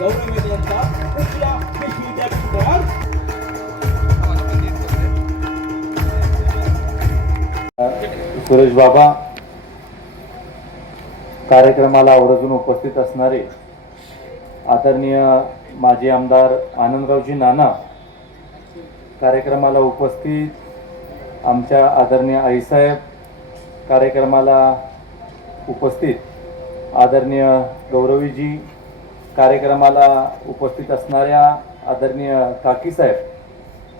गौरव यांचा विद्यापीठात सुरेश बाबा कार्यक्रमाला आवर्जून उपस्थित असणारे आदरणीय माजी आमदार आनंदरावजी नाना कार्यक्रमाला उपस्थित आमच्या आदरणीय आईसाहेब कार्यक्रमाला उपस्थित आदरणीय गौरवीजी कार्यक्रमाला उपस्थित असणाऱ्या आदरणीय काकीसाहेब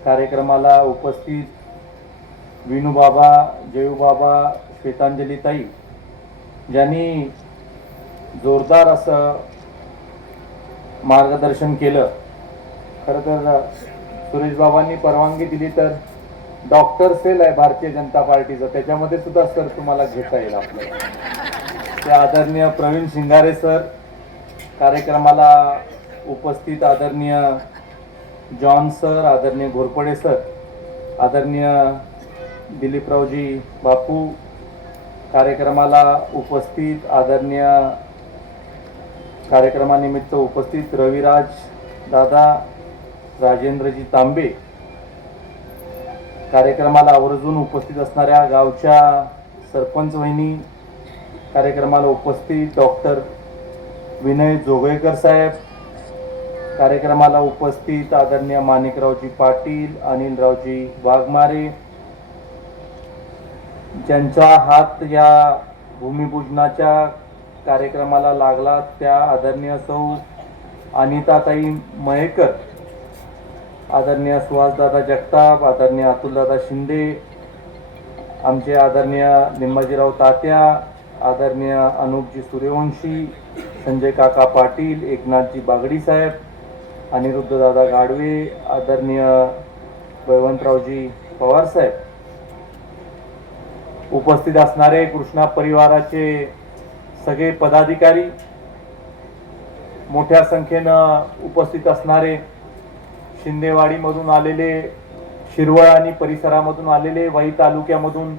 कार्यक्रमाला उपस्थित विनूबाबा जयूबाबा श्वेतांजलीताई ज्यांनी जोरदार असं मार्गदर्शन केलं. खरं तर सुरेश बाबांनी परवानगी दिली तर डॉक्टर सेल आहे भारतीय जनता पार्टीचं. त्याच्यामध्ये सुद्धा सर तुम्हाला घेता येईल आपल्याला ते आदरणीय प्रवीण शिंगारे सर कार्यक्रमाला उपस्थित आदरणीय जॉन सर आदरणीय घोरपडे सर आदरणीय दिलीपरावजी बापू कार्यक्रमाला उपस्थित आदरणीय कार्यक्रमानिमित्त उपस्थित रविराज दादा राजेंद्रजी तांबे कार्यक्रमाला आवर्जून उपस्थित असणाऱ्या गावच्या सरपंच वहिनी कार्यक्रमाला उपस्थित डॉक्टर विनय जोगळेकर साहेब. कार्यक्रमाला उपस्थित आदरणीय माणिकरावजी पाटील अनिलरावजी वाघमारे. ज्यांचा हात या भूमिपूजनाच्या कार्यक्रमाला लागला त्या आदरणीय सौ अनिताताई मयेकर आदरणीय सुहासदादा जगताप आदरणीय अतुलदादा शिंदे आमचे आदरणीय निंबाजीराव तात्या आदरणीय अनुपजी सूर्यवंशी संजय काका पाटील एकनाथजी बागडी साहेब अनिरुद्धदादा गाडवे आदरणीय बळवंतरावजी पवार साहेब. उपस्थित असणारे कृष्णा परिवाराचे सगळे पदाधिकारी मोठ्या संख्येनं उपस्थित असणारे शिंदेवाडीमधून आलेले शिरवळ आणि परिसरामधून आलेले वाई तालुक्यामधून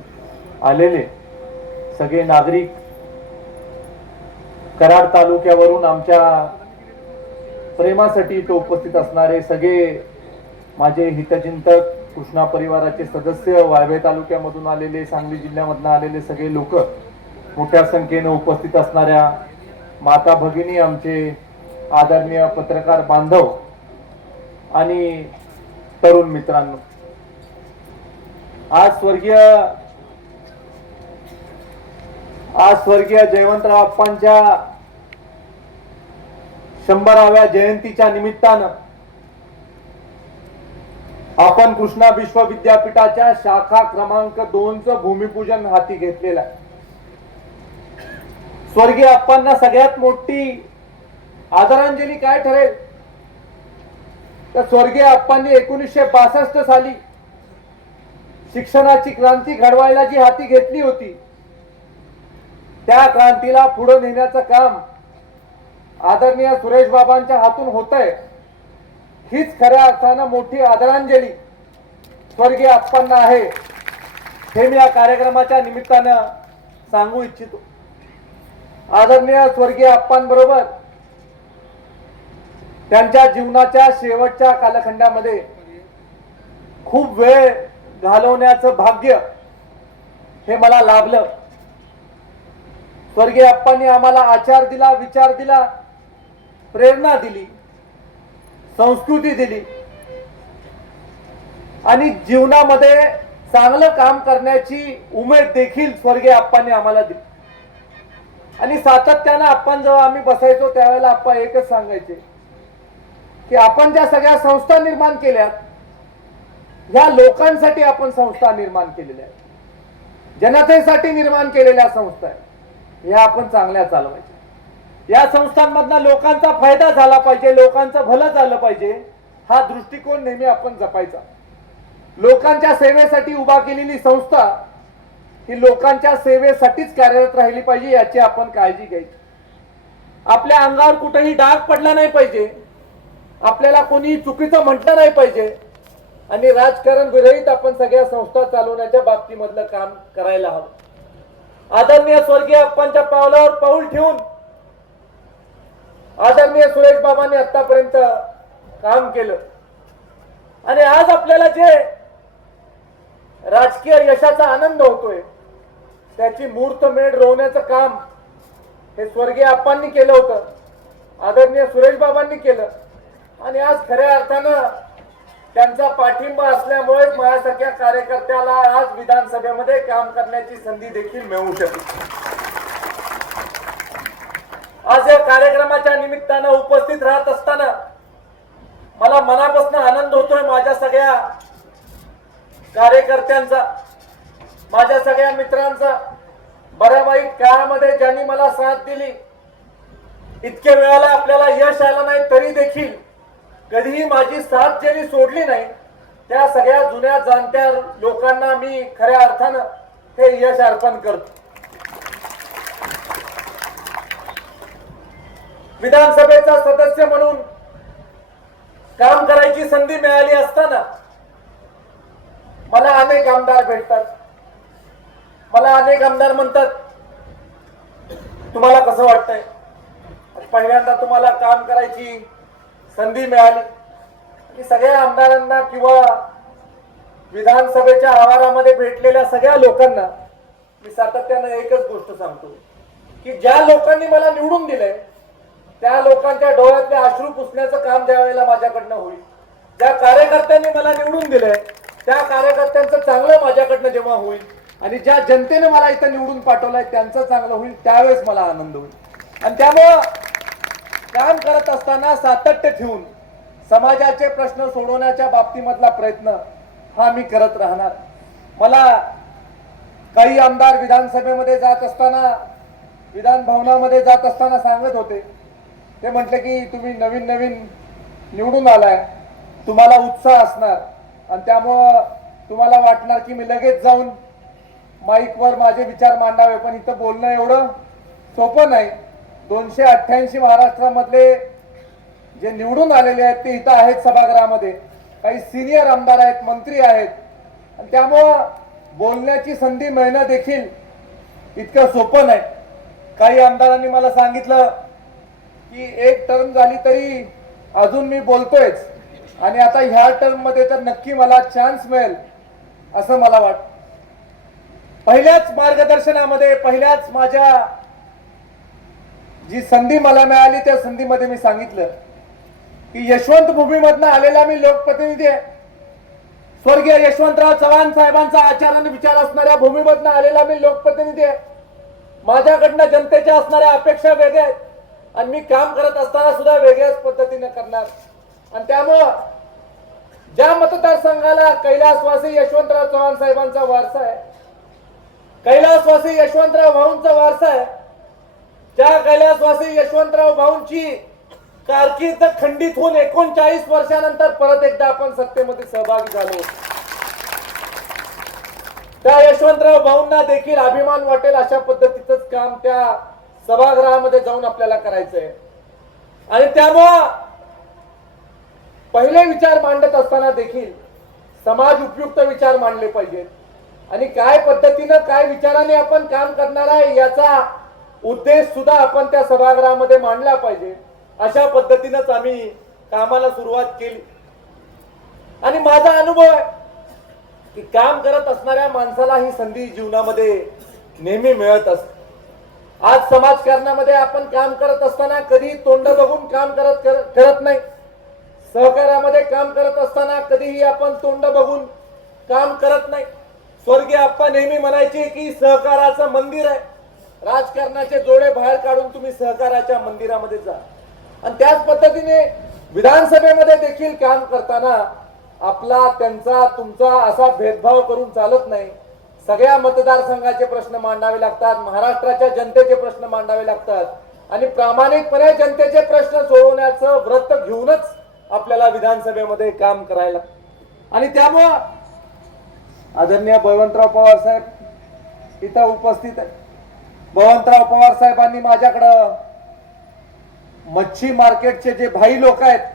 आलेले सगळे नागरिक कराड तालुक्यावरून आमच्या प्रेमासाठी इथं उपस्थित असणारे सगळे माझे हितचिंतक कृष्णा परिवाराचे सदस्य वायवे तालुक्यामधून आलेले सांगली जिल्ह्यामधून आलेले सगळे लोक मोठ्या संख्येनं उपस्थित असणाऱ्या माता भगिनी आमचे आदरणीय पत्रकार बांधव आणि तरुण मित्रांनो. आज स्वर्गीय आज स्वर्गीय जयवंतराव आप्पांच्या शंभराव्या जयंतीच्या निमित्तानं आपण कृष्णा विश्वविद्यापीठाच्या शाखा क्रमांक दोनच भूमिपूजन हाती घेतलेलं आहे. स्वर्गीय अप्पांना सगळ्यात मोठी आदरांजली काय ठरेल? तर स्वर्गीय अप्पांनी एकोणीसशे बासष्ट साली शिक्षणाची क्रांती घडवायला जी हाती घेतली होती त्या क्रांतीला पुढे नेण्याचं काम आदरणीय सुरेश बाबांच्या हातून होत आहे हीच खऱ्या अर्थानं मोठी आदरांजली स्वर्गीय अप्पांना आहे. हे मी या कार्यक्रमाच्या निमित्तानं सांगू इच्छितो. आदरणीय स्वर्गीय अप्पांबरोबर त्यांच्या जीवनाच्या शेवटच्या कालखंडामध्ये खूप वेळ घालवण्याचं भाग्य हे मला लाभलं. स्वर्गीय अप्पांनी आम्हाला आचार दिला विचार दिला. प्रेरणा दिली संस्कृती दिली. आणि जीवनामध्ये चांगलं काम करण्याची उमेद देखील स्वर्गीय अप्पांनी आम्हाला दिली. आणि सातत्यानं आपण जेव्हा आम्ही बसायचो त्यावेळेला आप्पा एकच सांगायचे की आपण ज्या सगळ्या संस्था निर्माण केल्यात ह्या लोकांसाठी आपण संस्था निर्माण केलेल्या आहेत. जनतेसाठी निर्माण केलेल्या संस्था आहेत. ह्या आपण चांगल्या चालवायच्या. या संस्थांमधनं लोकांचा फायदा झाला पाहिजे लोकांचं भलं झालं पाहिजे हा दृष्टिकोन नेहमी आपण जपायचा. लोकांच्या सेवेसाठी उभा केलेली संस्था ही लोकांच्या सेवेसाठीच कार्यरत राहिली पाहिजे याची आपण काळजी घ्यायची. आपल्या अंगावर कुठेही डाग पडला नाही पाहिजे आपल्याला कोणी चुकीचं म्हटलं नाही पाहिजे आणि राजकारण विरहित आपण सगळ्या संस्था चालवण्याच्या बाबतीमधलं काम करायला हवं. आदरणीय स्वर्गीय अप्पांच्या पावलावर पाऊल ठेवून आदरणीय सुरेश बाबांनी आतापर्यंत काम केलं. आणि आज आपल्याला जे राजकीय यशाचा आनंद होतोय त्याची मुहूर्तमेढ रोवण्याचं काम हे स्वर्गीय आप्पांनी केलं होतं आदरणीय सुरेश बाबांनी केलं. आणि आज खऱ्या अर्थानं त्यांचा पाठिंबा असल्यामुळे माझ्यासारख्या कार्यकर्त्याला आज विधानसभेमध्ये काम करण्याची संधी देखील मिळू शकते आज या कार्यक्रमाच्या निमित्तानं उपस्थित राहत असताना मला मनापासून आनंद होतोय माझ्या सगळ्या कार्यकर्त्यांचा माझ्या सगळ्या मित्रांचा. बऱ्या वाईट काळामध्ये ज्यांनी मला साथ दिली इतक्या वेळाला आपल्याला यश आलं नाही तरी देखील कधीही माझी साथ ज्यांनी सोडली नाही त्या सगळ्या जुन्या जाणत्या लोकांना मी खऱ्या अर्थानं हे यश अर्पण करतो. विधानसभेचा सदस्य म्हणून काम करायची संधी मिळाली असताना मला अनेक आमदार भेटतात. मला अनेक आमदार म्हणतात तुम्हाला कसं वाटतंय? पहिल्यांदा तुम्हाला काम करायची संधी मिळाली. की सगळ्या आमदारांना किंवा विधानसभेच्या आवारामध्ये भेटलेल्या सगळ्या लोकांना मी सातत्यानं एकच गोष्ट सांगतो की ज्या लोकांनी मला निवडून दिलंय त्या लोकांच्या डोळ्यातले अश्रू पुसण्याचं काम द्यावेळेला माझ्याकडनं होईल. ज्या कार्यकर्त्यांनी मला निवडून दिलंय त्या कार्यकर्त्यांचं चांगलं माझ्याकडनं जेव्हा होईल आणि ज्या जनतेने मला इथं निवडून पाठवलंय त्यांचं चांगलं होईल त्यावेळेस मला आनंद होईल. आणि त्यामुळं काम करत असताना सातत्य ठेवून समाजाचे प्रश्न सोडवण्याच्या बाबतीमधला प्रयत्न हा मी करत राहणार. मला काही आमदार विधानसभेमध्ये जात असताना विधान भवनामध्ये जात असताना सांगत होते ते म्हटले की तुम्ही नवीन नवीन निवडून आलाय. तुम्हाला उत्साह असणार. आणि त्यामुळं तुम्हाला वाटणार की मी लगेच जाऊन माईकवर माझे विचार मांडावे. पण इथं बोलणं एवढं सोपं नाही. दोनशे अठ्ठ्याऐंशी महाराष्ट्रामधले जे निवडून आलेले आहेत ते इथं आहेत सभागृहामध्ये. काही सिनियर आमदार आहेत मंत्री आहेत. आणि त्यामुळं बोलण्याची संधी मिळणं देखील इतकं सोपं नाही. काही आमदारांनी मला सांगितलं की एक टर्म झाली तरी अजून मी बोलतोयच. आणि आता ह्या टर्ममध्ये तर नक्की मला चान्स मिळेल असं मला वाटतं. पहिल्याच मार्गदर्शनामध्ये पहिल्याच माझ्या जी संधी मला मिळाली त्या संधीमध्ये मी सांगितलं की यशवंत भूमीमधनं आलेला मी लोकप्रतिनिधी आहे. स्वर्गीय यशवंतराव चव्हाण साहेबांचा आचार आणि विचार असणाऱ्या भूमीमधनं आलेला मी लोकप्रतिनिधी आहे. माझ्याकडनं जनतेच्या असणाऱ्या अपेक्षा वेगळ्या आहेत. आणि मी काम करत असताना सुद्धा वेगळ्याच पद्धतीने करणार. आणि त्यामुळं ज्या मतदारसंघाला कैलासवासी यशवंतराव चव्हाण साहेबांचा वारसा आहे कैलासवासी यशवंतराव भाऊंचा वारसा आहे ज्या कैलासवासी यशवंतराव भाऊंची कारकीर्द खंडित होऊन एकोणचाळीस वर्षानंतर परत एकदा आपण सत्तेमध्ये सहभागी झालो. त्या यशवंतराव भाऊंना देखील अभिमान वाटेल अशा पद्धतीचंच काम त्या सभागृहामध्ये जाऊन आपल्याला करायचंय. आणि त्यामुळं पहिले विचार मांडत असताना देखील समाज उपयुक्त विचार मांडले पाहिजेत. आणि काय पद्धतीनं काय विचाराने आपण काम करणार आहे याचा उद्देश सुद्धा आपण त्या सभागृहामध्ये मांडला पाहिजे. अशा पद्धतीनंच आम्ही कामाला सुरुवात केली. आणि माझा अनुभव आहे की काम करत असणाऱ्या माणसाला ही संधी जीवनामध्ये नेहमी मिळत असते. आज समाजकारणामध्ये आपण काम करत असताना कधी तोंड बघून काम करत करत नाही. सहकार्यामध्ये काम करत असताना कधीही आपण तोंड बघून काम करत नाही. स्वर्गीय आप्पा नेहमी म्हणायचे की सहकाराचं मंदिर आहे. राजकारणाचे जोडे बाहेर काढून तुम्ही सहकाराच्या मंदिरामध्ये जा. आणि त्याच पद्धतीने विधानसभेमध्ये देखील काम करताना आपला त्यांचा तुमचा असा भेदभाव करून चालत नाही. सगळ्या मतदारसंघाचे प्रश्न मांडावे लागतात महाराष्ट्राच्या जनतेचे प्रश्न मांडावे लागतात. आणि प्रामाणिकपणे जनतेचे प्रश्न सोडवण्याचं व्रत घेऊनच आपल्याला विधानसभेमध्ये काम करायला. आणि त्यामुळं आदरणीय बळवंतराव पवार साहेब इथं उपस्थित आहे बळवंतराव पवार साहेबांनी माझ्याकडं मच्छी मार्केटचे जे भाई लोक आहेत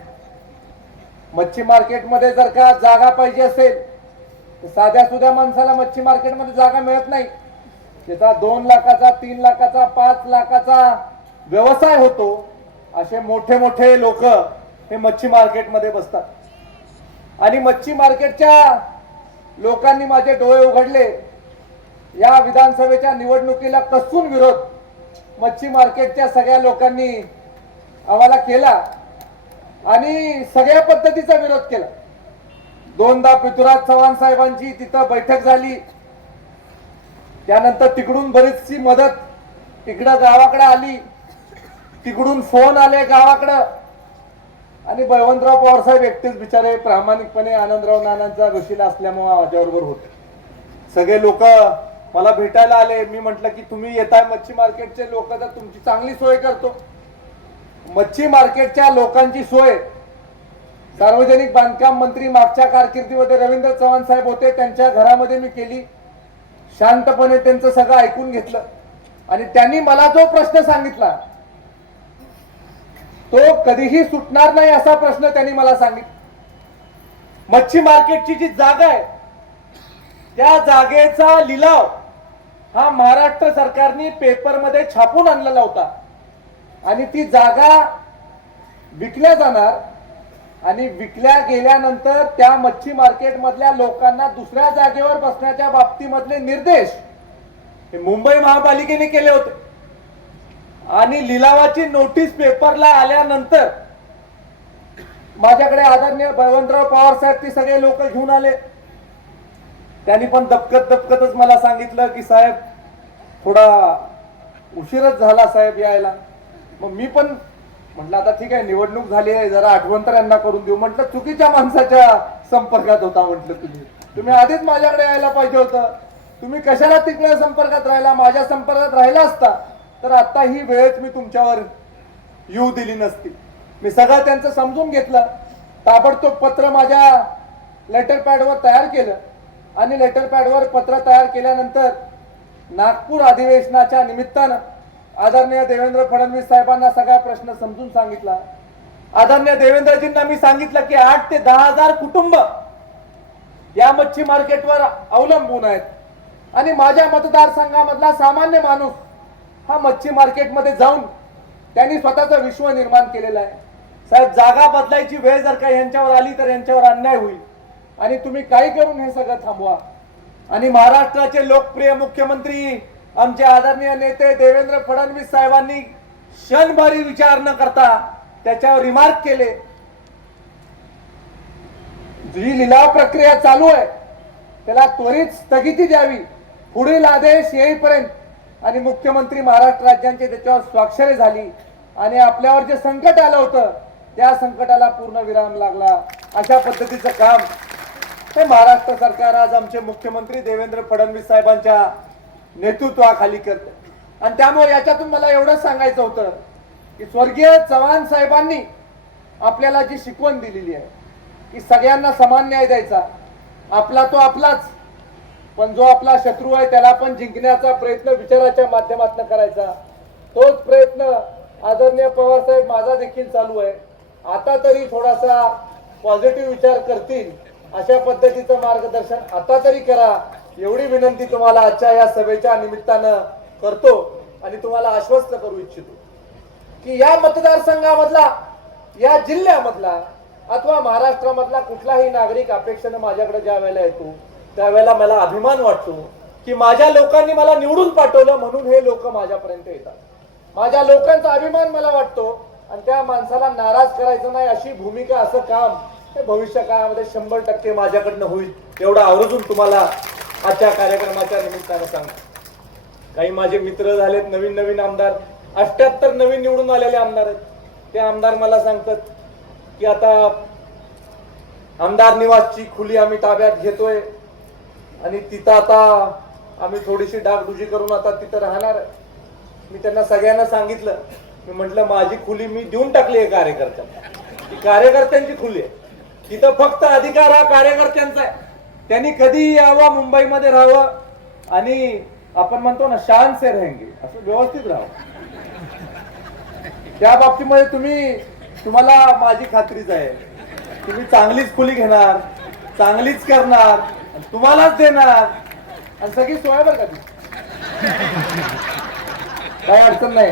मच्छी मार्केटमध्ये जर का जागा पाहिजे असेल साध्या सुध्या माणसाला मच्छी मार्केटमध्ये जागा मिळत नाही. त्याचा दोन लाखाचा तीन लाखाचा पाच लाखाचा व्यवसाय होतो. असे मोठे मोठे लोक हे मच्छी मार्केटमध्ये बसतात. आणि मच्छी मार्केटच्या लोकांनी माझे डोळे उघडले. या विधानसभेच्या निवडणुकीला कसून विरोध मच्छी मार्केटच्या सगळ्या लोकांनी आम्हाला केला आणि सगळ्या पद्धतीचा विरोध केला. दोनदा पृथ्वीराज चव्हाण साहेबांची तिथं बैठक झाली. त्यानंतर तिकडून बरीचशी मदत इकडं गावाकडे आली. तिकडून फोन आले गावाकडं. आणि बळवंतराव पवार साहेब एकटेच बिचारे प्रामाणिकपणे आनंदराव नानांचा ऋषीला असल्यामुळे माझ्याबरोबर होते. सगळे लोक मला भेटायला आले. मी म्हटलं की तुम्ही येताय मच्छी मार्केटचे लोक तर तुमची चांगली सोय करतो. मच्छी मार्केटच्या लोकांची सोय सार्वजनिक बांधकाम मंत्री मागच्या कारकिर्दीमध्ये रवींद्र चव्हाण साहेब होते. त्यांच्या घरामध्ये मी केली. शांतपणे त्यांचं सगळं ऐकून घेतलं. आणि त्यांनी मला जो प्रश्न सांगितला तो कधीही सुटणार नाही असा प्रश्न त्यांनी मला सांगितला. मच्छी मार्केटची जी जागा आहे त्या जागेचा लिलाव हा महाराष्ट्र सरकारने पेपरमध्ये छापून आणलेला होता. आणि ती जागा विकल्या जाणार आणि विकल्या गेल्यानंतर त्या मच्छी मार्केट मधल्या लोकांना दुसऱ्या जागेवर बसण्याच्या बाबतीमधले निर्देश हे मुंबई महापालिकेने केले होते. आणि लिलावाची नोटीस पेपरला आल्यानंतर माझ्याकडे आदरणीय बळवंतराव पवार साहेब ते सगळे लोक घेऊन आले. त्यांनी पण दपकत दपकतच मला सांगितलं की साहेब थोडा उशीरच झाला साहेब यायला. मग मी पण म्हटलं आता ठीक आहे निवडणूक झाली आहे जरा आठवण तर यांना करून देऊ. म्हटलं चुकीच्या माणसाच्या संपर्कात होता म्हटलं तुम्ही. तुम्ही आधीच माझ्याकडे यायला पाहिजे होतं. तुम्ही कशाला तिकडे संपर्कात राहिला? माझ्या संपर्कात राहिला असता तर आता ही वेळच मी तुमच्यावर येऊ दिली नसती. मी सगळं त्यांचं समजून घेतलं. ताबडतोब पत्र माझ्या लेटर पॅडवर तयार केलं. आणि लेटर पॅडवर पत्र तयार केल्यानंतर नागपूर अधिवेशनाच्या निमित्तानं आदरणीय देवेंद्र फडणवीस साहेबांना सगळा प्रश्न समजून सांगितला. आदरणीय देवेंद्रजींना मी सांगितलं की आठ ते दहा हजार कुटुंब या मच्छी मार्केटवर अवलंबून आहेत. आणि माझ्या मतदारसंघामधला सामान्य माणूस हा मच्छी मार्केटमध्ये जाऊन त्यांनी स्वतःचं विश्व निर्माण केलेलं आहे. साहेब जागा बदलायची वेळ जर का यांच्यावर आली तर यांच्यावर अन्याय होईल. आणि तुम्ही काही करून हे सगळं थांबवा. आणि महाराष्ट्राचे लोकप्रिय मुख्यमंत्री आमचे आदरणीय नेते देवेंद्र फडणवीस साहेबांनी क्षणभरी विचार न करता त्याच्यावर रिमार्क केले. जी लिलाव प्रक्रिया चालू आहे त्याला त्वरित स्थगिती द्यावी. पुढील आदेश येईपर्यंत आणि मुख्यमंत्री महाराष्ट्र राज्यांचे त्याच्यावर स्वाक्षरी झाली आणि आपल्यावर जे संकट आलं होतं त्या संकटाला पूर्ण विराम लागला. अशा पद्धतीचं काम हे महाराष्ट्र सरकार आज आमचे मुख्यमंत्री देवेंद्र फडणवीस साहेबांच्या नेतृत्वाखाली करते. आणि त्यामुळे याच्यातून मला एवढंच सांगायचं होतं की स्वर्गीय चव्हाण साहेबांनी आपल्याला जी शिकवण दिलेली आहे की सगळ्यांना समान न्याय द्यायचा. आपला तो आपलाच. पण जो आपला शत्रू आहे त्याला पण जिंकण्याचा प्रयत्न विचाराच्या माध्यमातून करायचा. तोच प्रयत्न आदरणीय पवारसाहेब माझा देखील चालू आहे. आता तरी थोडासा पॉझिटिव्ह विचार करतील अशा पद्धतीचं मार्गदर्शन आता तरी करा. एवढी विनंती तुम्हाला आजच्या या सभेच्या निमित्तानं करतो आणि तुम्हाला आश्वस्त करू इच्छितो. की या मतदारसंघामधला या जिल्ह्यामधला अथवा महाराष्ट्रामधला कुठलाही नागरिक अपेक्षेनं माझ्याकडे ज्या वेळेला येतो त्यावेळेला मला अभिमान वाटतो की माझ्या लोकांनी मला निवडून पाठवलं म्हणून हे लोक माझ्यापर्यंत येतात. माझ्या लोकांचा अभिमान मला वाटतो आणि त्या माणसाला नाराज करायचं नाही अशी भूमिका असं काम हे भविष्य काळामध्ये शंभर टक्के माझ्याकडनं होईल एवढं आवर्जून तुम्हाला आजच्या कार्यक्रमाच्या निमित्तानं सांगतो. काही माझे मित्र झालेत नवीन नवीन आमदार. अठ्याहत्तर नवीन निवडून आलेले आमदार आहेत. ते आमदार मला सांगतात की आता आमदार निवासची खुली आम्ही ताब्यात घेतोय. आणि तिथं आता आम्ही थोडीशी डागडुजी करून आता तिथं राहणार मी त्यांना सगळ्यांना सांगितलं. मी म्हटलं माझी खुली मी देऊन टाकली आहे कार्यकर्त्यांना. ती कार्यकर्त्यांची खुली आहे. तिथं फक्त अधिकार हा कार्यकर्त्यांचा आहे. त्यांनी कधी यावं मुंबईमध्ये राहावं आणि आपण म्हणतो ना शान से रहेंगे. असं व्यवस्थित राहावं. त्या बाबतीमध्ये तुम्ही तुम्हाला माझी खात्रीच आहे. तुम्ही चांगलीच खुली घेणार चांगलीच करणार तुम्हालाच देणार. आणि सगळी सोय बरं का काही अडचण नाही.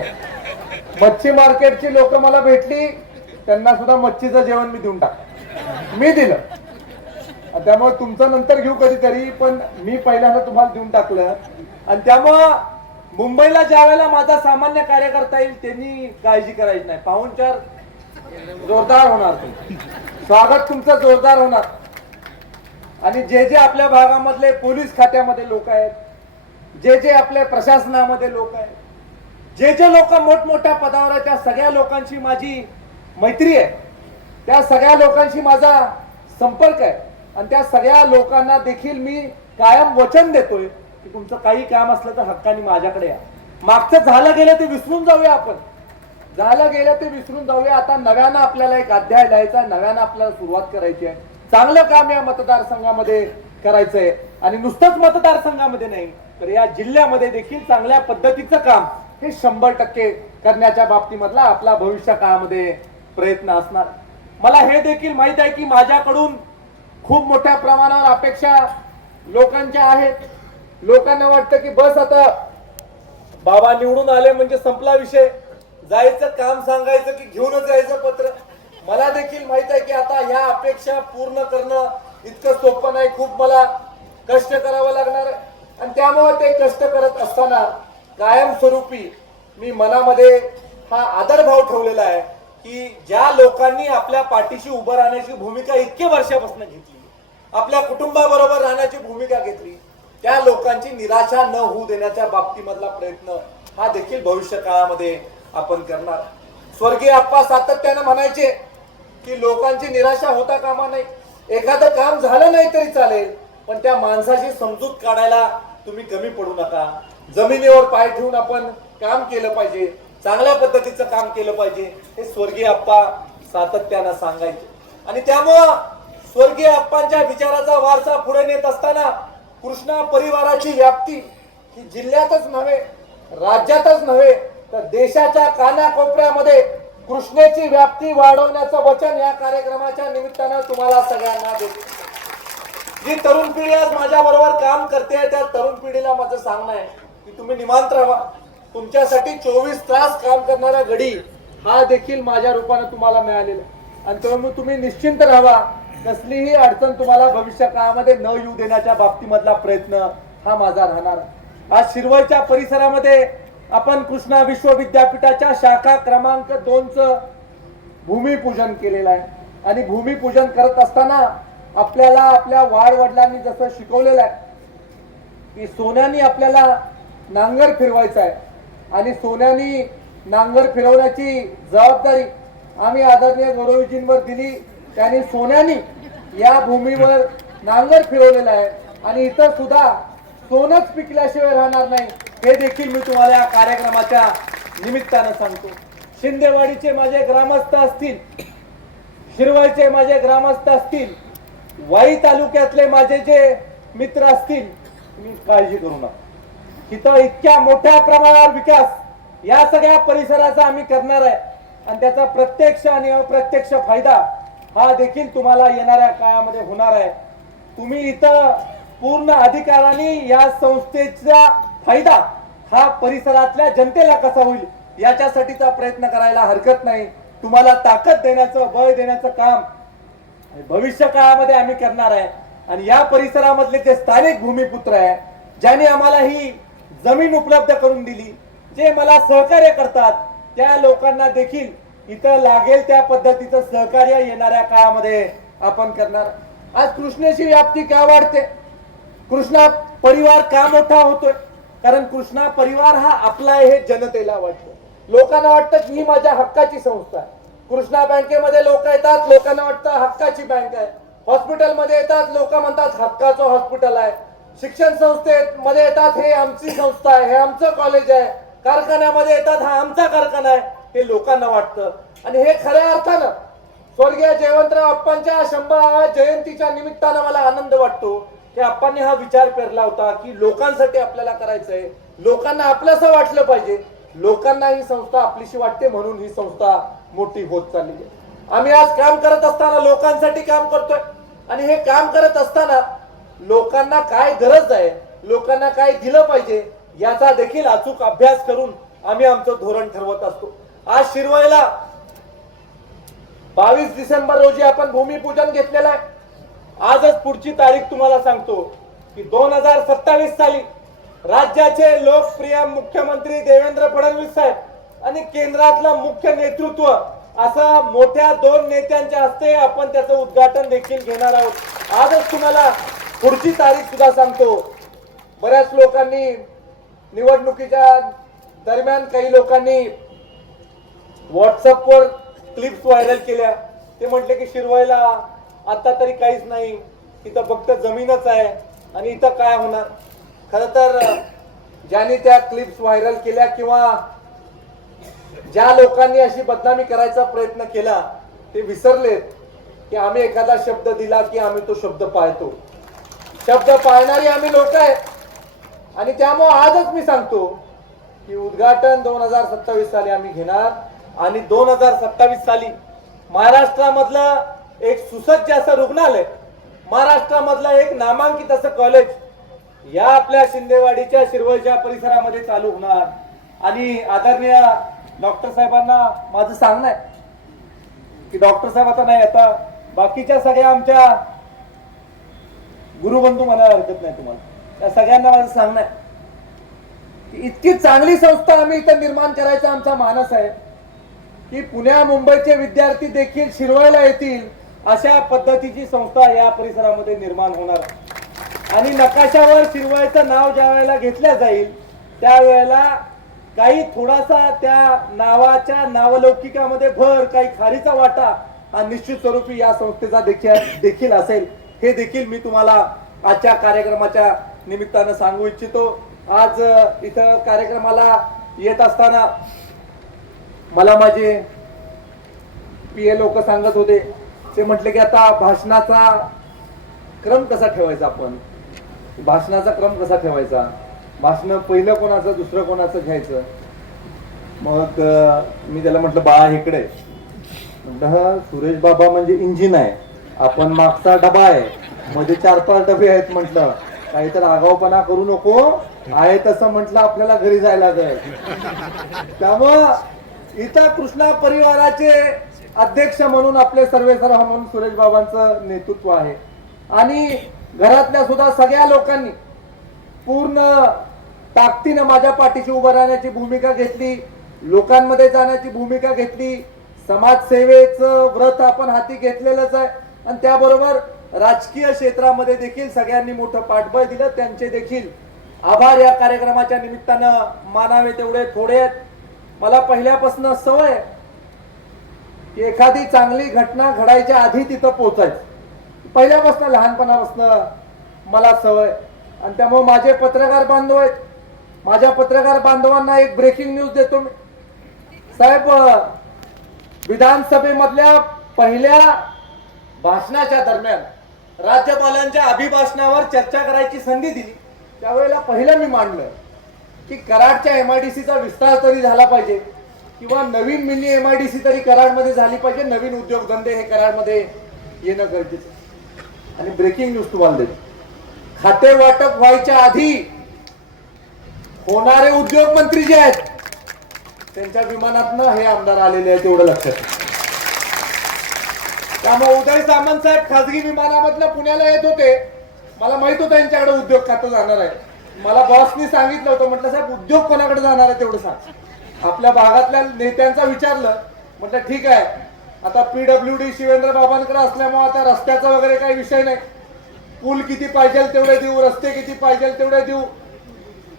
मच्छी मार्केटची लोक मला भेटली त्यांना सुद्धा मच्छीचं जेवण मी देऊन टाक मी दिलं. त्यामुळे तुमचं नंतर घेऊ कधीतरी पण मी पहिल्यांदा तुम्हाला देऊन टाकलं. आणि त्यामुळं मुंबईला ज्या वेळेला माझा सामान्य कार्यकर्ता येईल त्यांनी काळजी करायची नाही. पाहुणचार जोरदार होणार तुमचं. स्वागत तुमचं जोरदार होणार. आणि जे जे आपल्या भागामधले पोलीस खात्यामध्ये लोक आहेत जे जे आपल्या प्रशासनामध्ये लोक आहेत जे जे लोक मोठमोठ्या पदावर आहेत त्या सगळ्या लोकांशी माझी मैत्री आहे त्या सगळ्या लोकांशी माझा संपर्क आहे. आणि त्या सगळ्या लोकांना देखील मी कायम वचन देतोय की तुमचं काही काम असलं तर हक्काने माझ्याकडे या. मागचं झालं गेलं ते विसरून जाऊया आपण. झालं गेलं ते विसरून जाऊया. आता नव्यानं आपल्याला एक अध्याय लिहायचा नव्यानं आपल्याला सुरुवात करायची आहे. चांगलं काम या मतदारसंघामध्ये करायचंय आणि नुसतंच मतदारसंघामध्ये नाही तर या जिल्ह्यामध्ये देखील चांगल्या पद्धतीचं काम हे शंभर टक्के करण्याच्या बाबतीमधला आपला भविष्य काळामध्ये प्रयत्न असणार. मला हे देखील माहीत आहे की माझ्याकडून खूप मोठ्या प्रमाणावर अपेक्षा लोकांच्या आहेत. लोकांना वाटतं की बस आता बाबा निवडून आले म्हणजे संपला विषय. जायचं काम सांगायचं की घेऊनच जायचं पत्र. मला देखील माहीत आहे की आता ह्या अपेक्षा पूर्ण करणं इतकं सोपं नाही. खूप मला कष्ट करावं लागणार. आणि त्यामुळे ते कष्ट करत असताना कायमस्वरूपी मी मनामध्ये हा आदरभाव ठेवलेला आहे की ज्या लोकांनी आपल्या पाठीशी उभं राहण्याची भूमिका इतके वर्षापासून घेतली आपल्या कुटुंबाबरोबर राहण्याची भूमिका घेतली. त्या लोकांची निराशा न होऊ देण्याच्या बाबतीमधला प्रयत्न हा देखील भविष्य काळामध्ये आपण करणार. स्वर्गीय आप्पा सातत्यानं म्हणायचे की लोकांची निराशा होता कामा नाही एखादं काम झालं नाही तरी चालेल पण त्या माणसाशी समजूत काढायला तुम्ही कमी पडू नका. जमिनीवर पाय ठेवून आपण काम केलं पाहिजे चांगल्या पद्धतीचं काम केलं पाहिजे हे स्वर्गीय आप्पा सातत्यानं सांगायचे. आणि त्यामुळं स्वर्गीय आप्पांच्या विचाराचा वारसा पुढे नेत असताना कृष्णा परिवाराची व्याप्ती ही जिल्ह्यातच नव्हे राज्यातच नव्हे तर देशाच्या कानाकोपऱ्यामध्ये कृष्णेची व्याप्ती वाढवण्याचं वचन या कार्यक्रमाच्या निमित्तानं तुम्हाला सगळ्यांना देते. जी तरुण पिढी आज माझ्या बरोबर काम करते त्या तरुण पिढीला माझं सांगणं आहे की तुम्ही निवांत राहा. तुमच्यासाठी चोवीस तास काम करणारा घडी हा देखील माझ्या रूपाने तुम्हाला मिळालेला आणि त्यामुळे तुम्ही निश्चिंत राहा कसलीही अडचण तुम्हाला भविष्य काळामध्ये न येऊ देण्याच्या बाबतीमधला प्रयत्न हा माझा राहणार. आहे. आज शिरवळच्या परिसरामध्ये आपण कृष्णा विश्वविद्यापीठाच्या शाखा क्रमांक दोनचं भूमिपूजन केलेलं आहे. आणि भूमिपूजन करत असताना आपल्याला आपल्या वाडवडिलांनी जसं शिकवलेलं आहे की सोन्यानी आपल्याला नांगर फिरवायचा आहे. आणि सोन्यानी नांगर फिरवण्याची जबाबदारी आम्ही आदरणीय गौरवजींवर दिली. त्यांनी सोन्यानी या भूमीवर नांगर फिरवलेला आहे. आणि इथं सुद्धा सोनच पिकल्याशिवाय राहणार नाही. हे देखील मी तुम्हाला या कार्यक्रमाच्या निमित्तानं सांगतो. शिंदेवाडीचे माझे ग्रामस्थ असतील शिरवायचे माझे ग्रामस्थ असतील वाई तालुक्यातले माझे जे मित्र असतील मी काळजी करू नका. तिथं इतक्या मोठ्या प्रमाणावर विकास या सगळ्या परिसराचा आम्ही करणार आहे. आणि त्याचा प्रत्यक्ष आणि अप्रत्यक्ष फायदा हा देखील तुम्हाला येणाऱ्या काळामध्ये होणार आहे. तुम्ही इथं पूर्ण अधिकाराने या संस्थेचा फायदा हा परिसरातल्या जनतेला कसा होईल याच्यासाठीचा प्रयत्न करायला हरकत नाही. तुम्हाला ताकद देण्याचं बळ देण्याचं काम भविष्य काळामध्ये आम्ही करणार आहे. आणि या परिसरामधले जे स्थानिक भूमिपुत्र आहे ज्याने आम्हाला ही जमीन उपलब्ध करून दिली जे मला सहकार्य करतात त्या लोकांना देखील इथं लागेल त्या पद्धतीचं सहकार्य येणाऱ्या काळामध्ये आपण करणार. आज कृष्णेची व्याप्ती का वाढते? कृष्णा परिवार का मोठा होतोय? कारण कृष्णा परिवार हा आपला आहे हे जनतेला वाटतं. लोकांना वाटतं की ही माझ्या हक्काची संस्था आहे. कृष्णा बँकेमध्ये लोक येतात लोकांना वाटतं हक्काची बँक आहे. हॉस्पिटलमध्ये येतात लोक म्हणतात हक्काचं हॉस्पिटल आहे. शिक्षण संस्थेत मध्ये येतात हे आमची संस्था आहे हे आमचं कॉलेज आहे. कारखान्यामध्ये येतात हा आमचा कारखाना आहे. हे लोकांना वाटतं. आणि हे खऱ्या अर्थानं स्वर्गीय जयवंतराव अप्पांच्या शंभर जयंतीच्या निमित्तानं मला आनंद वाटतो की अप्पांनी हा विचार पेरला होता की लोकांसाठी आपल्याला करायचंय. लोकांना आपलंसं वाटलं पाहिजे. लोकांना ही संस्था आपलीशी वाटते म्हणून ही संस्था मोठी होत चालली आहे. आम्ही आज काम करत असताना लोकांसाठी काम करतोय. आणि हे काम करत असताना लोकांना काय गरज आहे? लोकांना काय दिलं पाहिजे? याचा देखील अचूक अभ्यास करून आम्ही आमचं धोरण ठरवत असतो. आज शिरवळला बावीस डिसेंबर रोजी आपण भूमिपूजन घेतलेलं आहे. आजच पुढची तारीख तुम्हाला सांगतो की दोन हजार सत्तावीस साली राज्याचे लोकप्रिय मुख्यमंत्री देवेंद्र फडणवीस साहेब आणि केंद्रातलं मुख्य नेतृत्व असं मोठ्या दोन नेत्यांच्या हस्ते आपण त्याचं उद्घाटन देखील घेणार आहोत. आजच तुम्हाला पुढची तारीख सुद्धा सांगतो. बऱ्याच लोकांनी निवडणुकीच्या दरम्यान काही लोकांनी व्हॉट्सअपवर क्लिप्स व्हायरल केल्या. ते म्हटले की शिरवायला आता तरी काहीच नाही. इथं फक्त जमीनच आहे आणि इथं काय होणार? खरं तर ज्यांनी त्या क्लिप्स व्हायरल केल्या किंवा ज्या लोकांनी अशी बदनामी करायचा प्रयत्न केला ते विसरलेत की आम्ही एखादा शब्द दिला की आम्ही तो शब्द पाळतो. शब्द पाळणारी आम्ही लोक आहे आणि त्यामुळे आजच मी सांगतो की उद्घाटन दोन हजार सत्तावीस साली आम्ही घेणार. आणि दोन हजार सत्तावीस साली महाराष्ट्रामधलं एक सुसज्ज असं रुग्णालय महाराष्ट्रामधलं एक नामांकित असं कॉलेज या आपल्या शिंदेवाडीच्या शिरवळच्या परिसरामध्ये चालू होणार. आणि आदरणीय डॉक्टर साहेबांना माझं सांगणं आहे की डॉक्टर साहेब आता नाही आता बाकीच्या सगळ्या आमच्या गुरुबंधू म्हणायला हरकत नाही तुम्हाला. त्या सगळ्यांना माझं सांगणं आहे की इतकी चांगली संस्था आम्ही इथं निर्माण करायचा आमचा मानस आहे. की पुण्या मुंबईचे विद्यार्थी देखील शिरवायला येतील अशा पद्धतीची संस्था या परिसरामध्ये निर्माण होणार आणि नकाशावर शिरवायचं नाव ज्या वेळेला घेतल्या जाईल त्यावेळेला काही थोडासा त्या नावाच्या नावलौकिकामध्ये भर काही खारीचा वाटा हा निश्चित स्वरूपी या संस्थेचा देखील देखील असेल. हे देखील मी तुम्हाला आजच्या कार्यक्रमाच्या निमित्तानं सांगू इच्छितो. आज इथं कार्यक्रमाला येत असताना मला माझे पी ए लोक सांगत होते. ते म्हटले की आता भाषणाचा क्रम कसा ठेवायचा आपण? भाषणाचा क्रम कसा ठेवायचा? भाषण पहिलं कोणाचं दुसरं कोणाचं घ्यायचं? मग मी त्याला म्हटलं बाळा इकडे. म्हटलं हा सुरेश बाबा म्हणजे इंजिन आहे. आपण मागचा डबा आहे. मध्ये चार पाच डबे आहेत म्हटलं. काही तर आगाऊपणा करू नको. आहे तसं म्हटलं आपल्याला घरी जायला लागेल. त्यामुळं इथं कृष्णा परिवाराचे अध्यक्ष म्हणून आपले सर्वेसर्व म्हणून सुरेश बाबांचं नेतृत्व आहे. आणि घरातल्या सुद्धा सगळ्या लोकांनी पूर्ण ताकदीनं माझ्या पाठीशी उभं राहण्याची भूमिका घेतली लोकांमध्ये जाण्याची भूमिका घेतली समाजसेवेचं व्रत आपण हाती घेतलेलंच आहे. आणि त्याबरोबर राजकीय क्षेत्रामध्ये देखील सगळ्यांनी मोठं पाठबळ दिलं. त्यांचे देखील आभार या कार्यक्रमाच्या निमित्तानं मानावे तेवढे थोडे आहेत. मला पहिल्यापासून सवय की एखादी चांगली घटना घडायच्या आधी तिथं पोचायचं पहिल्यापासून लहानपणापासून मला सवय. आणि त्यामुळे माझे पत्रकार बांधव आहेत. माझ्या पत्रकार बांधवांना एक ब्रेकिंग न्यूज देतो मी. साहेब विधानसभेमधल्या पहिल्या भाषणाच्या दरम्यान राज्यपालांच्या अभिभाषणावर चर्चा करायची संधी दिली. त्यावेळेला पहिलं मी मांडलं. की कराडच्या एम आय डी सीचा विस्तार तरी झाला पाहिजे. किंवा नवीन mini M I D C तरी कराडमध्ये झाली पाहिजे. नवीन उद्योगधंदे हे कराडमध्ये येणं गरजेचं आणि ब्रेकिंग न्यूज तुम्हाला देतो. खाते वाटप व्हायच्या आधी होणारे उद्योग मंत्री जे आहेत त्यांच्या विमानातनं हे आमदार आलेले आहेत एवढं लक्षात त्यामुळे उदय सामंत साहेब खासगी विमानामधनं पुण्याला येत होते. मला माहीत होतं यांच्याकडे उद्योग खातं जाणार आहे. मला बॉसनी सांगितलं होतं म्हटलं साहेब उद्योग कोणाकडे जाणार आहे तेवढं सांग. आपल्या भागातल्या नेत्यांचा विचारलं म्हटलं ठीक आहे आता पीडब्ल्यू डी शिवेंद्र बाबांकडे असल्यामुळे आता रस्त्याचा वगैरे काही विषय नाही. पूल किती पाहिजे तेवढे देऊ रस्ते किती पाहिजे तेवढे देऊ.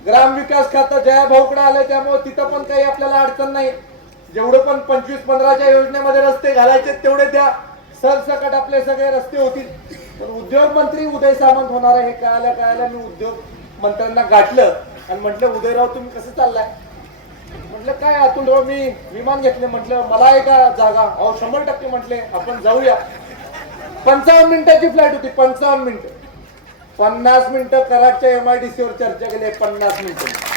ग्रामविकास खातं जया भाऊकडे आलं त्यामुळे तिथं पण काही आपल्याला अडचण नाही. जेवढं पण पंचवीस पंधराच्या योजनेमध्ये रस्ते घालायचे तेवढे द्या. सरसकट आपले सगळे रस्ते होतील. पण उद्योग मंत्री उदय सामंत होणार आहे हे कळाल्या कळाल्या मी उद्योग मंत्र्यांना गाठलं आणि म्हटलं उदयराव तुम्ही कसं चाललाय? म्हटलं काय अतुलराव मी विमान घेतले. म्हटलं मला आहे का जागा अहो शंभर टक्के म्हटले आपण जाऊया. पंचावन्न मिनिटाची फ्लाईट होती पंचावन्न मिनिटं. पन्नास मिनिटं कराडच्या एमआयडीसी वर चर्चा केली पन्नास मिनिटं.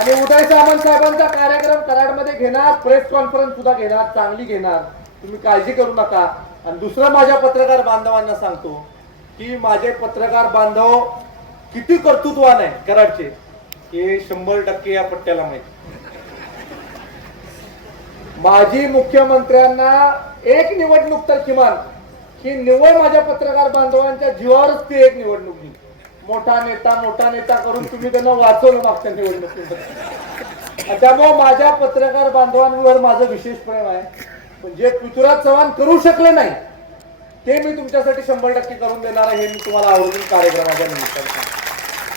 आणि उदय सामंत साहेबांचा कार्यक्रम कराडमध्ये घेणार प्रेस कॉन्फरन्स सुद्धा घेणार चांगली घेणार. तुम्ही काळजी करू नका. आणि दुसरं माझ्या पत्रकार बांधवांना सांगतो की माझे पत्रकार बांधव किती कर्तृत्वान आहे कराडचे? हे शंभर टक्के या पट्ट्याला माहिती. माजी मुख्यमंत्र्यांना एक निवडणूक तर किमान. ही निवड माझ्या पत्रकार बांधवांच्या जीवावरच ती एक निवडणूक दिली मोठा नेता मोठा नेता करून तुम्ही त्यांना वाचवलं मागच्या निवडणुकीमध्ये त्यामुळे माझ्या पत्रकार बांधवांवर माझं विशेष प्रेम आहे. पण जे पृथ्वीराज चव्हाण करू शकले नाही ते मी तुमच्यासाठी शंभर टक्के करून देणार आहे हे मी तुम्हाला आवडून कार्यक्रमाच्या निमित्तानं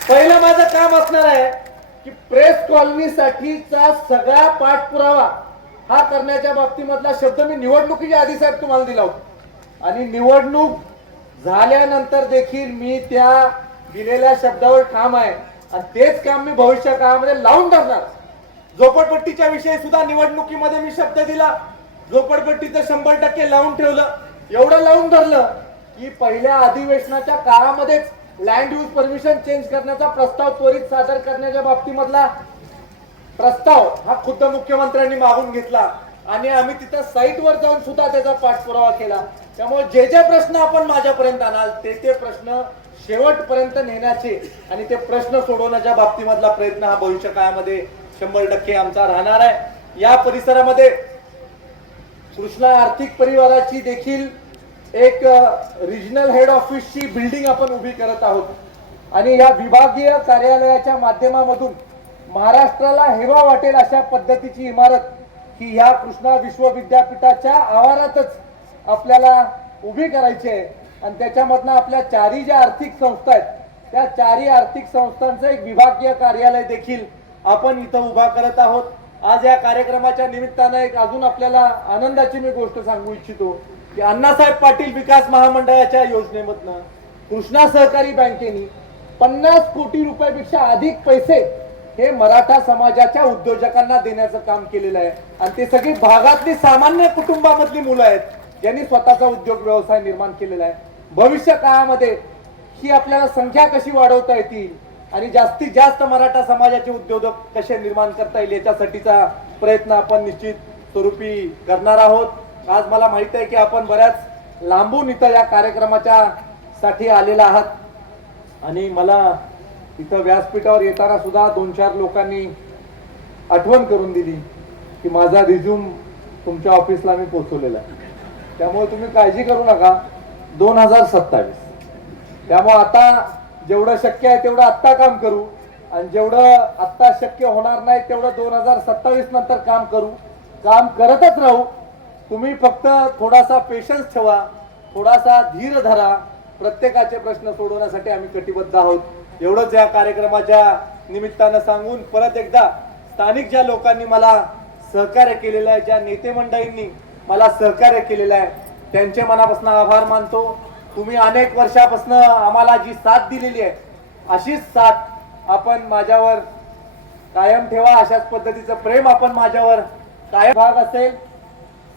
पहिलं माझं काम असणार आहे की प्रेस कॉलनीसाठीचा सगळा पाठपुरावा हा करण्याच्या बाबतीमधला शब्द मी निवडणुकीच्या आधी साहेब तुम्हाला दिला होता. आणि निवडणूक झाल्यानंतर देखील मी त्या दिलेल्या शब्दावर ठाम आहे. आणि तेच काम मी भविष्य काळामध्ये लावून धरणार. झोपडपट्टीच्या विषयी सुद्धा निवडणुकीमध्ये मी शब्द दिला. झोपडपट्टीचं शंभर टक्के लावून ठेवलं. एवढं लावून धरलं की पहिल्या अधिवेशनाच्या काळामध्येच लँड यूज परमिशन चेंज करण्याचा प्रस्ताव त्वरित सादर करण्याच्या बाबतीमधला प्रस्ताव हा खुद्द मुख्यमंत्र्यांनी मागून घेतला. आणि आम्ही तिथं साईटवर जाऊन सुद्धा त्याचा पाठपुरावा केला. त्यामुळे जे जे प्रश्न आपण माझ्यापर्यंत आणाल ते ते प्रश्न शेवटपर्यंत नेण्याचे आणि ते प्रश्न सोडवण्याच्या बाबतीमधला प्रयत्न हा भविष्य काळामध्ये शंभर टक्के आमचा राहणार आहे. या परिसरामध्ये कृष्णा आर्थिक परिवाराची देखील एक रिजनल हेड ऑफिसची बिल्डिंग आपण उभी करत आहोत. आणि या विभागीय कार्यालयाच्या माध्यमामधून महाराष्ट्राला हेवा वाटेल अशा पद्धतीची इमारत ही ह्या कृष्णा विश्वविद्यापीठाच्या आवारातच आपल्याला उभी करायची आहे. आणि त्याच्यामधनं आपल्या चारी ज्या आर्थिक संस्था आहेत त्या चारी आर्थिक संस्थांचं एक विभागीय कार्यालय देखील आपण इथं उभा करत आहोत. आज या कार्यक्रमाच्या निमित्तानं एक अजून आपल्याला आनंदाची मी गोष्ट सांगू इच्छितो. की अण्णासाहेब पाटील विकास महामंडळाच्या योजनेमधनं कृष्णा सहकारी बँकेनी पन्नास कोटी रुपयापेक्षा अधिक पैसे हे मराठा समाजाच्या उद्योजकांना देण्याचं काम केलेलं आहे. आणि ते सगळी भागातली सामान्य कुटुंबामधली मुलं आहेत ज्यांनी स्वतःचा उद्योग व्यवसाय निर्माण केलेला आहे. भविष्य काळामध्ये ही आपल्याला संख्या कशी वाढवता येतील आणि जास्तीत जास्त मराठा समाजाचे उद्योजक कसे निर्माण करता येईल याच्यासाठीचा प्रयत्न आपण निश्चित स्वरूपी करणार आहोत. आज मला माहीत आहे की आपण बऱ्याच लांबून इथं या कार्यक्रमाच्या साठी आलेला आहात. आणि मला इथं व्यासपीठावर येताना सुद्धा दोन चार लोकांनी आठवण करून दिली की माझा रिझ्यूम तुमच्या ऑफिसला मी पोहोचवलेला आहे. त्यामुळे तुम्ही काळजी करू नका. दोन हजार सत्तावीस. त्यामुळे आता जेवढं शक्य आहे तेवढं आत्ता काम करू. आणि जेवढं आत्ता शक्य होणार नाही तेवढं दोन हजार सत्तावीस नंतर काम करू. काम करतच राहू. तुम्ही फक्त थोडासा पेशन्स ठेवा थोडासा धीर धरा. प्रत्येकाचे प्रश्न सोडवण्यासाठी आम्ही कटिबद्ध आहोत. एवढंच या कार्यक्रमाच्या निमित्तानं सांगून परत एकदा स्थानिक ज्या लोकांनी मला सहकार्य केलेलं आहे ज्या नेते मंडळींनी मला सहकार्य केलेलं आहे त्यांचे मनापासून आभार मानतो. तुम्ही अनेक वर्षापासून आम्हाला जी साथ दिलेली आहे अशीच साथ आपण माझ्यावर कायम ठेवा. अशाच पद्धतीचं प्रेम आपण माझ्यावर कायम भाग असेल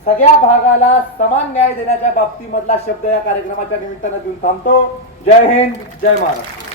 सगळ्या भागाला समान न्याय देण्याच्या बाबतीमधला शब्द या कार्यक्रमाच्या निमित्तानं देऊन थांबतो. जय हिंद जय महाराष्ट्र.